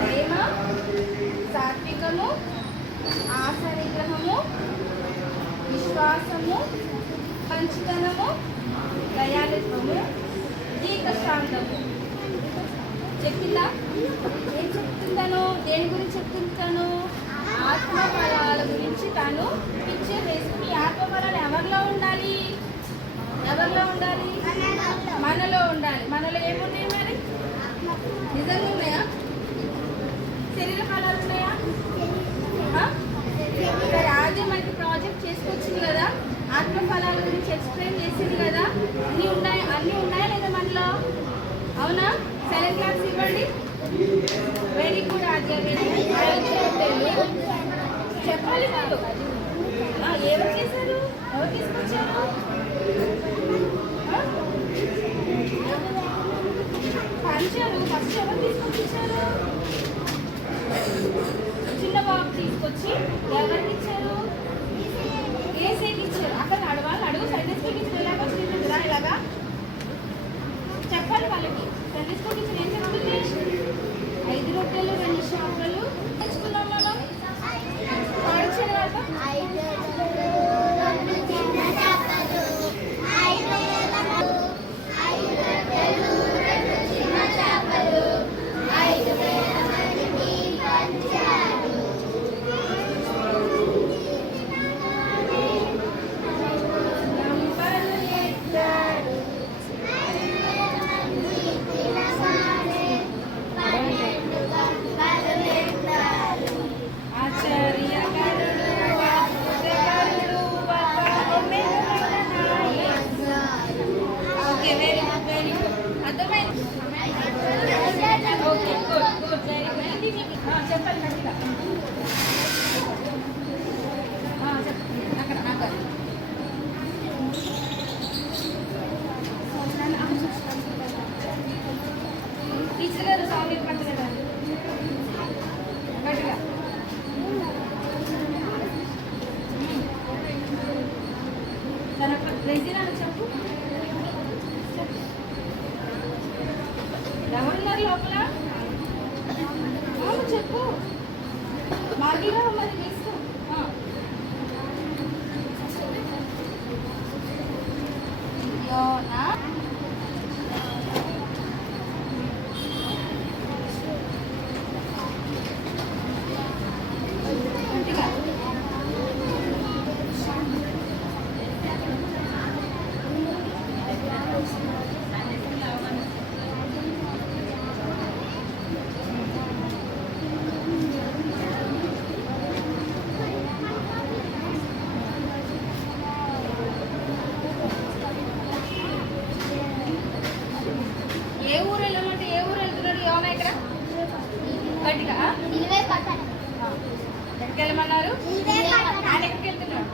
ప్రేమ, సాత్వికము, ఆశానిగ్రహము, విశ్వాసము, మంచితనము, దయాళుత్వము, దీర్ఘశాంతము. చెప్పిందా? ఏం చెప్తుంటాను? దేని గురించి చెప్తుంటాను? ఆత్మఫలాల గురించి తాను పిక్చర్ వేసుకుని ఆత్మఫలాలు ఎవరిలో ఉండాలి? ఎవరిలో ఉండాలి? మనలో ఉండాలి. మనలో ఏమున్నాయి మరి? నిజంగా ఉన్నాయా? శరీర ఫలాలు ఉన్నాయా? సరే, ఆద్యం మనకి ప్రాజెక్ట్ చేసుకొచ్చింది కదా, ఆత్మఫలాల గురించి ఎక్స్ప్లెయిన్ చేసింది కదా. అన్నీ ఉన్నాయా లేదా మనలో? అవునా? సెలెక్ట్ క్లాస్ ఇవ్వండి. వెరీ గుడ్ ఆద్య. చెప్పాలి మీరు. ఎవరు చేశారు? ఎవరు తీసుకొచ్చారు? పంచారు. ఫస్ట్ ఎవరు తీసుకొచ్చారు? చిన్న బాబు తీసుకొచ్చి ఎవరికి ఇచ్చారు? ఏసేకి ఇచ్చారు. అక్కడ నడవాలి. అడుగు సండే స్కూల్ టీచర్ ఎలాగ వచ్చింది రా, ఇలాగా చెప్పాలి వాళ్ళకి. సండే స్కూల్ టీచర్ ఏం చెప్తుంది? 5 రొట్టెలు 2 చేపలు తెచ్చుకున్నాం మనం. పాడించిన వాళ్ళ టీచర్ గారు సాంగ్ పడుతున్నారు గట్టిగా. తన రెజినాలు చెప్పు. ఎవరున్నారు లోపల? చెప్పు. మాగిగా మరి తీసుకో. యోనా, ఏ ఊరు వెళ్ళమంటే ఏ ఊరు వెళ్తున్నాడు? యోనా ఇక్కడ గట్టిగా ఎక్కడికి వెళ్ళమన్నారు? ఆయన ఎక్కడికి వెళ్తున్నాడు?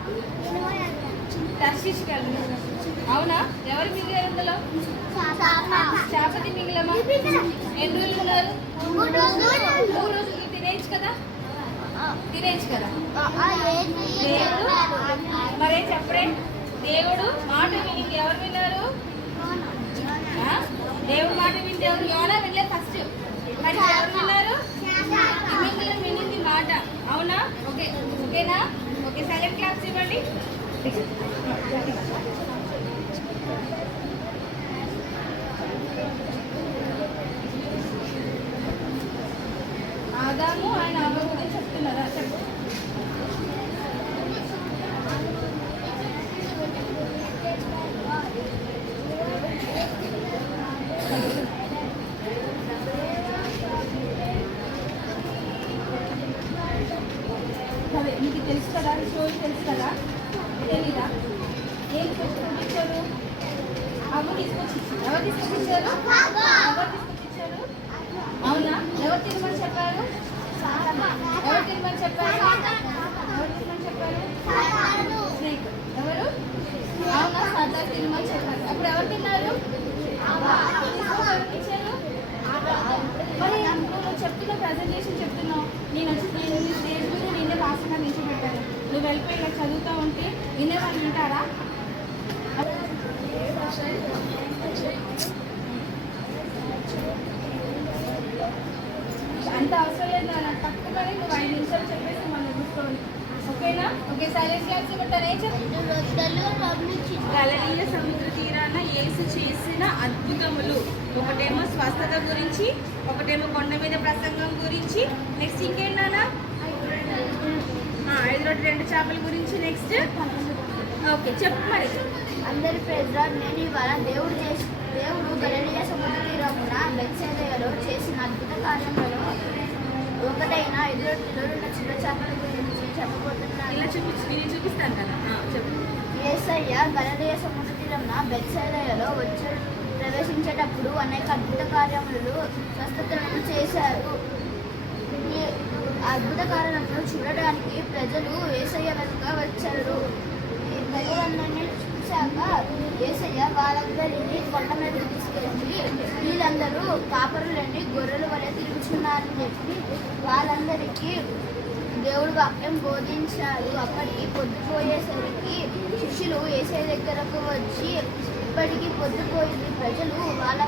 తర్షీష్కి వెళ్తున్నాడు. అవునా? ఎవరు మిగిలారు అందులో? చాపతి మిగిలమా? ఎన్ని రోజులు ఉన్నారు? 3 రోజులు. తినేయచ్చు కదా? మరే చెప్పడే. దేవుడు మాట విని ఎవరు విన్నారు? దేవుడు మాట వింటే ఎవరు? యోనా వినలే ఫస్ట్. మరి ఎవరు విన్నారు? మిగిలిన వినింది మాట. అవునా? ఓకేనా? ఓకే, సైలెంట్ క్లాప్స్ ఇవ్వండి. ఆదాము ఆయన అవ్వ గురించి చెప్తున్నారా? చెప్పు. అదే మీకు తెలుసు కదా, స్టోరీ తెలుసు కదా? తెలీదా? ఏం తీసుకొచ్చారు? అవ్వ తీసుకొచ్చింది. ఎవరు తీసుకొచ్చారు? ఎవరు తీసుకొచ్చారు? అవునా? ఎవరు తినమని చెప్పారు? ఎవరు తినమని చెప్పారు? స్నేక్. ఎవరు? అవునా? సాదా తినమని చెప్పారు. అప్పుడు ఎవరు తిన్నారు? ఇచ్చారు. మరి నువ్వు చెప్తున్న ప్రజెంటేషన్ చెప్తున్నావు. నేను వచ్చి స్టేజ్ మీద నిన్నే భాషగా నిలిచిపెట్టాను. నువ్వు వెళ్ళిపోయి ఇలా చదువుతూ ఉంటే వినే వాళ్ళు వింటారా? అంత అవసరం లేదు నాన్న, తక్కువని నువ్వు 5 నిమిషాలు చెప్పేసి మనం చూసుకోవాలి. ఓకేనా? ఓకే, సైలెన్స్ క్లాస్ ఇవ్వటాను. ఏం గలిలయ సముద్ర తీరాన యేసు చేసిన అద్భుతములు. ఒకటేమో స్వస్థత గురించి, ఒకటేమో కొండ మీద ప్రసంగం గురించి, నెక్స్ట్ ఇంకేంటన్నా 5 రొట్టెలు 2 చేపల గురించి. నెక్స్ట్ ఓకే చెప్పు మరి. అందరి ప్రేజ్లో నేను ఇవాళ దేవుడు గలిలయ సముద్ర తీరమున బెత్సెదాలో చేసిన అద్భుత కార్యములలో ఒకటైన 5 రొట్టెలు 2 చిన్న చేపల గురించి చెప్పబోతున్నాను. ఇలా చూపిస్తాను కదా, చెప్పు. యేసయ్య గలిలయ సముద్ర తీరమున బెత్సెదాలో ప్రవేశించేటప్పుడు అనేక అద్భుత కార్యములు స్వస్థతలను చేశారు. ఈ అద్భుత కార్యాలను చూడడానికి ప్రజలు యేసయ్య వెనుక వచ్చారు. ఈ ప్రజలందరినీ చూశాక యేసయ్య వాళ్ళందరినీ కొండ మీద తీసుకెళ్ళి వీళ్ళందరూ కాపరులని గొర్రెల వలె తిరుగుతున్నారని చెప్పి వాళ్ళందరికీ దేవుడు వాక్యం బోధించారు. అప్పటికి పొద్దుపోయేసరికి శిష్యులు యేసయ్య దగ్గరకు వచ్చి, ఇప్పటికీ పొద్దుపోయింది, ప్రజలు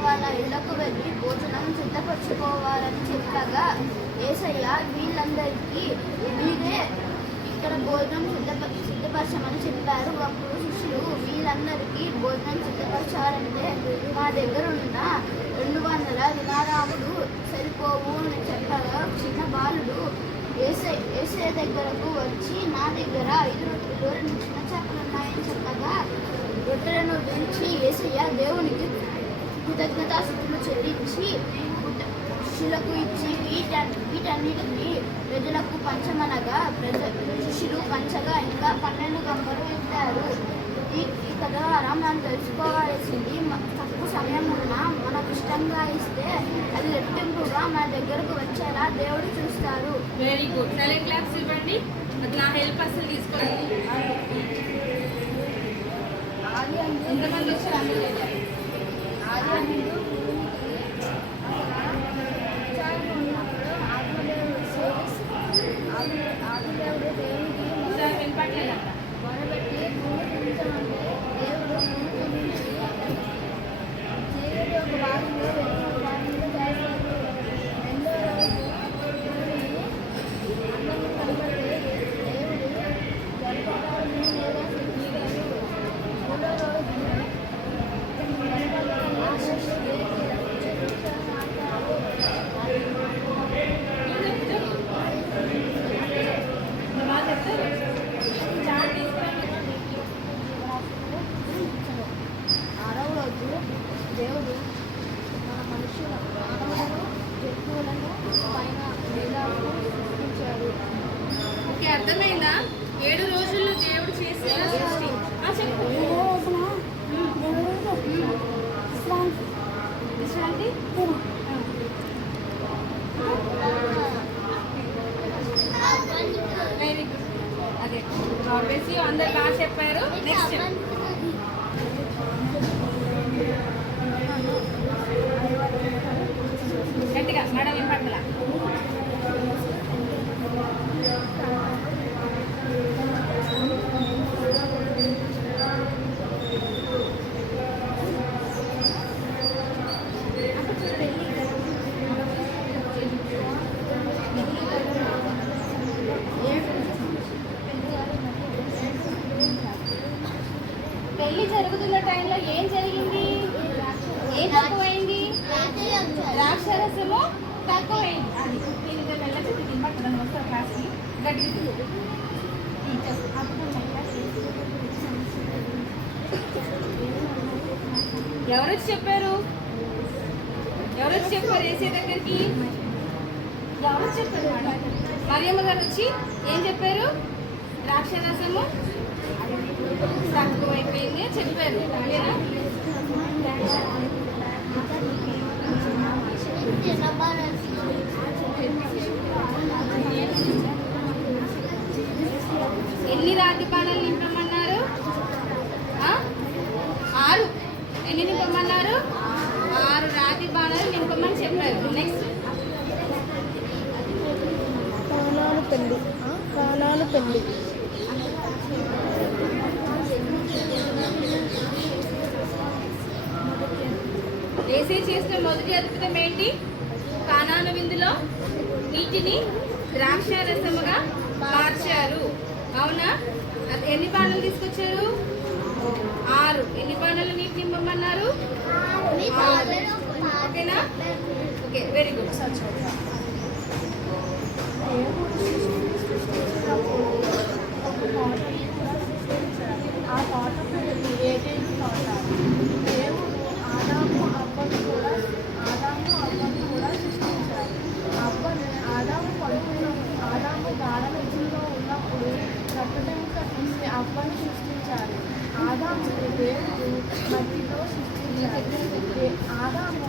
వాళ్ళ ఇళ్లకు వెళ్ళి భోజనం సిద్ధపరచుకోవాలని చెప్పగా యేసయ్య వీళ్ళందరికీ మీరే ఇక్కడ భోజనం సిద్ధపరచమని చెప్పారు. అప్పుడు శిష్యులు వీళ్ళందరికీ భోజనం సిద్ధపరచాలంటే మా దగ్గర ఉన్న 200 దినారాములు సరిపోవు అని చెప్పగా చిన్న బాలుడు యేసయ్య దగ్గరకు వచ్చి, నా దగ్గర 5 రొట్టెలు 2 చిన్న చేపలు ఉన్నాయని చెప్పగా రొట్టెలను విరిచి యేసయ్య దేవునికి కృతజ్ఞతాస్తుతులు చెల్లించి శిష్యులకు ఇచ్చి వీటన్నిటిని ప్రజలకు పంచమనగా శిష్యులు పంచగా ఇంకా 12 గంపలు ఎత్తారు. ఈ కథ ద్వారా మనం తెలుసుకోవాల్సింది, తక్కువ సమయం ఉన్నా మనకు ఇష్టంగా ఇస్తే అది రెట్టింపుగా మన దగ్గరకు వచ్చేలా దేవుడు చూస్తారు. Very good. సైలెంట్ క్లాప్స్ ఇవ్వండి. నా హెల్ప్ అసలు తీసుకోండి. ఎంతమంది వచ్చారు? వినపట్లేదంట. దేవుడు మన మానవులను జంతువులను పైన సృష్టించాడు. ఓకే, అర్థమైందా? 7 రోజుల్లో దేవుడు చేసిన సృష్టి. చెప్పు. విశ్రాంతి. Very good. అదే ఆబ్వియస్లీ అందరు బాగా చెప్పారు. నెక్స్ట్ గట్టిగా మేడం వినపట్ల. పెళ్లి జరుగుతున్న టైంలో ఏం జరిగింది? ఏం తక్కువైంది? ద్రాక్షరసము తక్కువైంది. అది నేను వెళ్ళచ్చు తినబట్టడం వస్తా క్లాస్కి గట్టిగా. ఎవరొచ్చి చెప్పారు? ఏసే దగ్గరికి ఎవరు చెప్పారు? మరియమ్మ గారు వచ్చి ఏం చెప్పారు? ద్రాక్షరసము తక్కువైపోయింది చెప్పారు. ఎన్ని రాతి పానలు నింపమన్నారు? 6. ఎన్ని నింపమన్నారు? 6 రాతి పానలు నింపమని చెప్పారు. నెక్స్ట్ కానాను పెళ్లి. ఏసే చేసిన మొదటి అద్భుతం ఏంటి? కానాను విందులో నీటిని ద్రాక్ష రసముగా మార్చారు. అవునా? ఎన్ని బాణలు తీసుకొచ్చారు? 6. ఎన్ని బాణలు నీటి నింపమన్నారు? 6. ఓకేనా? Okay, very good. ఆ తోట పేరు ఏదైనా తోట. దేవుడు ఆదాము అవ్వను కూడా సృష్టించారు. ఆదాము గాఢనిద్రలో ఉన్నప్పుడు రక్తటంక తీసి అవ్వను సృష్టించారు. ఆదాము దేవుడు మట్టిలో సృష్టించారు. ఆదాము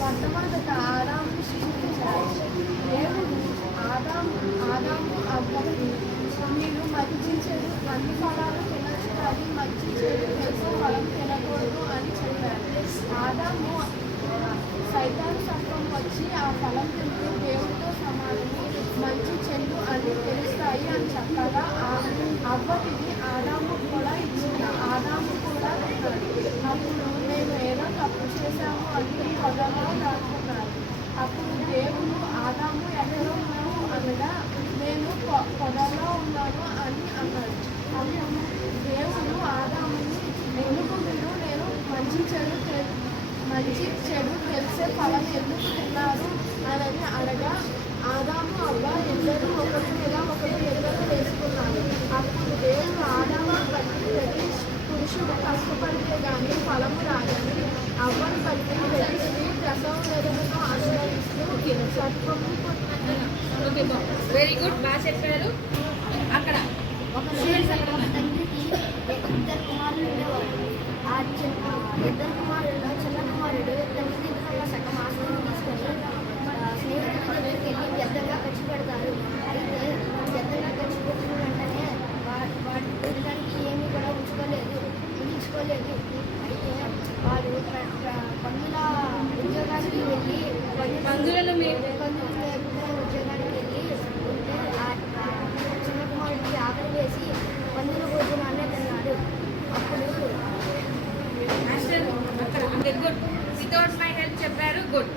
మొట్టమొదట ఆదాము సృష్టించారు. దేవుడు ఆదాము అవ్వను మీరు మంచి చెడు అన్ని ఫలాలు తినచ్చు, అది మంచి చెడు తెలుసు ఫలం తినకూడదు అని చెప్పారు. ఆదాము సైతాను సర్పం వచ్చి ఆ ఫలం తింటే దేవుడితో సమానము, మంచి చెడు అని తెలుస్తాయి అని చెప్పగా అవ్వకి ఆదాము కూడా ఇచ్చిన. ఆదాము కూడా తిన్నాడు. అప్పుడు మేము ఏదో తప్పు చేశాము అని పొదలో దాచుకున్నారు. అప్పుడు దేవుడు ఆదాము ఎక్కడ ఉన్నావు అనగా నేను పొదలో ఉన్నాను అని అన్నాడు. అప్పుడు దేవుడు ఆదాముని ఎందుకు నేను మంచి చెడు తెలిసే ఫలం ఎందుకు తిన్నారు అని అడగా ఆదాము అవ్వ ఇద్దరు ఒకరి మీద ఒకరు ఎదురు వేసుకున్నారు. అప్పుడు దేవుడు ఆదాము బట్టి ప్రతి పురుషుడు కష్టపడితే కానీ ఫలము రాదని అవ్వను బట్టి ప్రతి స్త్రీ ప్రసవ వేదనను ఆశ్రయిస్తూ సత్వము. వెరీ గుడ్, బాగా చెప్పారు. అక్కడ ఒక తండ్రికి ఇద్దరు కుమారులు ఉండేవారు. ఆ ఇద్దరు కుమారుల్లో చిన్న కుమారుడు తల్లిదండ్రుల సగం ఆస్తిని తీసుకొని స్నేహితుల దగ్గరికి వెళ్ళి వ్యర్థంగా ఖర్చు పెడతారు. అయితే వ్యర్థంగా ఖర్చు పెట్టిన వెంటనే వాడు తినడానికి ఏమీ కూడా ఉంచుకోలేదు. అయితే వాడు పన్నుల ఉద్యోగానికి వెళ్ళి పందులను ఉద్యోగానికి వెళ్ళి ఉంటే చిన్న కుమారుడికి ఆకలి వేసి పందుల భోజనాన్ని తిన్నాడు. అప్పుడు మాస్టర్ అక్కడ గుడ్, వితౌట్ మై హెల్ప్ చెప్పారు. గుడ్.